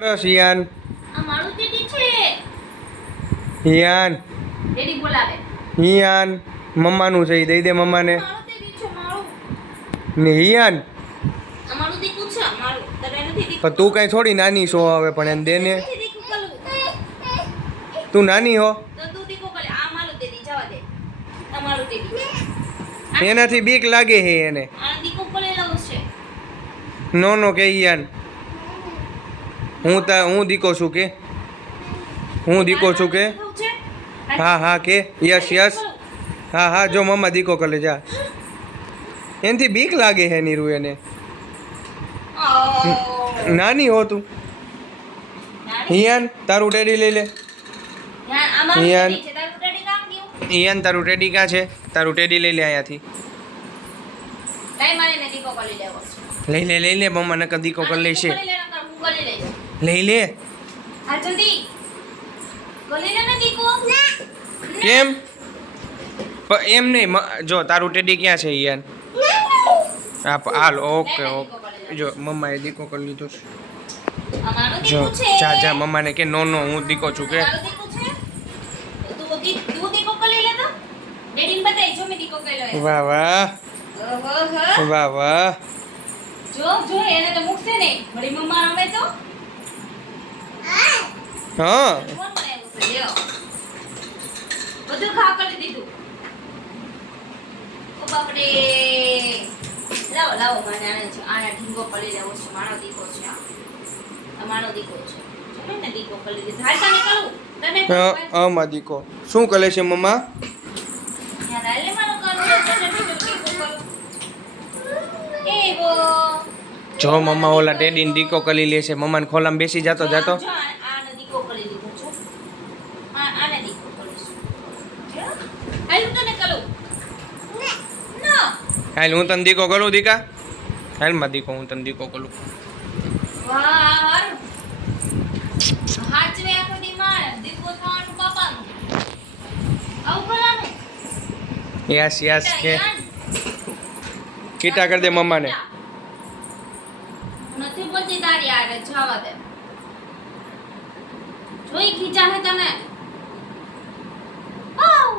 હિયાન આ મારું દીદી છે. હિયાન ડેડી બોલાવે. હિયાન મમ્માનું છે ઈ દઈ દે મમ્માને મારું દીદી છે મારું. ને હિયાન આ મારું દીકું છે મારું. તને નથી દીકું. પણ તું કઈ થોડી નાની છો હવે પણ એને દે ને નથી દીકું કલું. તું નાની હો તો તું દીકું કરે. આ મારું દીદી જવા દે. આ મારું દીદી. એનાથી બીક લાગે હે એને આ દીકું કરે લઉં છે. નો નો કે હિયાન હું દીકો છું કે હું દીકો છું કે હા હા કે યસ યસ હા હા જો મમ્મા દીકો કરે જા એનાથી બીક લાગે હે નીરુ એને નાની હો તું હિયાન તારું ટેડી લઈ લે હિયાન હિયાન તારું ટેડી ક્યાં છે તારું ટેડી લઈ લે અહીંયાથી લઈ લે મમ્મા નકર દીકો કરી લેશે લઈ લે કેમ એમ નહીં જો તારું ટેડી ક્યાં છે યાર હાલ ઓકે ઓકે જો મમ્માએ દીકો કરી લીધો છે જો જા જા મમ્માને કે નો નો હું દીકો છું કે વાહ વાહ વાહ વાહ જો જો એને તો મૂકશે ને મારી મમ્મા રમે તો હા કોણ બનાવ્યું છે લ્યો બધું ખા કરી દીધું ઓ બાપરે લાવો લાવો મને આને છે આને ઢીંગો કરી લેવો છે મારો દીકો છે આ મારો દીકો છે ચલે ને દીકો કરી દીધો હાલ તને કરું તને હા માં દીકો શું કરે છે મમ્મા યાર આલે મારો કરું તને દીકો કરું એવો જો મમ્મા ઓલા ટેડીને દીકો કરી લે છે મમ્માને ખોલામાં બેસી જાતો જાતો આને દીકો કરી દીધો છો આને દીકો કરીશું હાલ તને કરું ના હાલ હું તને દીકો કરું દીકા હાલ માં દીકો હું તને દીકો કરું વાહ હાચવે આખો દી માર દીકો થવાનું બાપાનું આવું કરવાનું યસ યસ કે કીટા કરી દે મમ્માને નથી બોલતી તારી આરે જવા દે જોઈ ખીચા હે તને આવ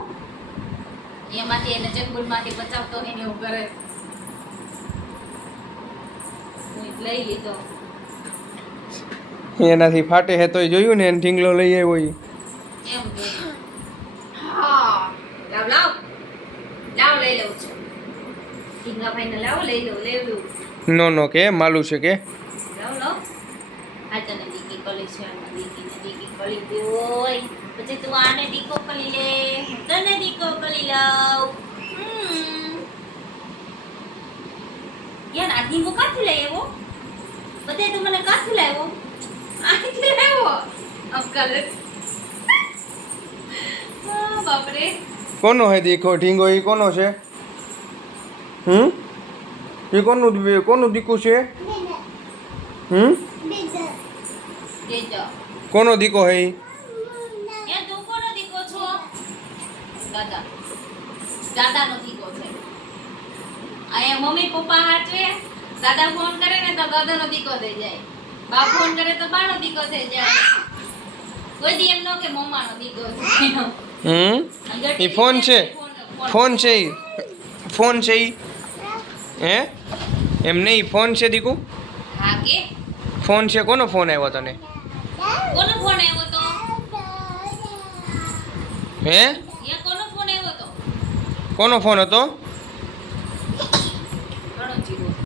એમાંથી એને ચકબુલમાંથી બચાવતો હે ને એવું કરે હું લઈ લીધો એનાથી ફાટે હે તોય જોયું ને એને ઢીંગલો લઈ આવ્યો ઈ એમ કે હા લાવ લાવ લાવ લઈ લઉં છું ઢીંગા ભાઈને લાવ લઈ લઉં લેવું નો નો કે માલું છે કે લાવ લાવ આ તને દીકી કલી છે આ દીકીને દીકી કલી દેવોય પછી તું આને દીકો કલી લે હું તને દીકો કલી લાવ યાર આ દીકો કાથી લાવ્યો બધે તું મને કાથી લાવ્યો આથી લાવ્યો અક્કલ બાપરે કોનો હે દીકો ઢીંગો ઈ કોનો છે ઈ કોનું દીકું છે દેજો કોનો દીકો હે ઈ એ તું કોનો દીકો છો દાદા દાદાનો દીકો છે આયા મમ્મી પપ્પા હાચવે દાદા ફોન કરે ને તો દાદાનો દીકો થઈ જાય બા ફોન કરે તો બાનો દીકો થઈ જાય કોઈ દી એમ નો કે મમ્માનો દીકો છે ઈ ફોન છે ફોન છે ઈ ફોન છે ઈ હે એમ નહીં ફોન છે દીકુ હા કે ફોન છે કોનો ફોન આવ્યો તને કોનો ફોન આવ્યો તો હે યા કોનો ફોન આવ્યો તો કોનો ફોન હતો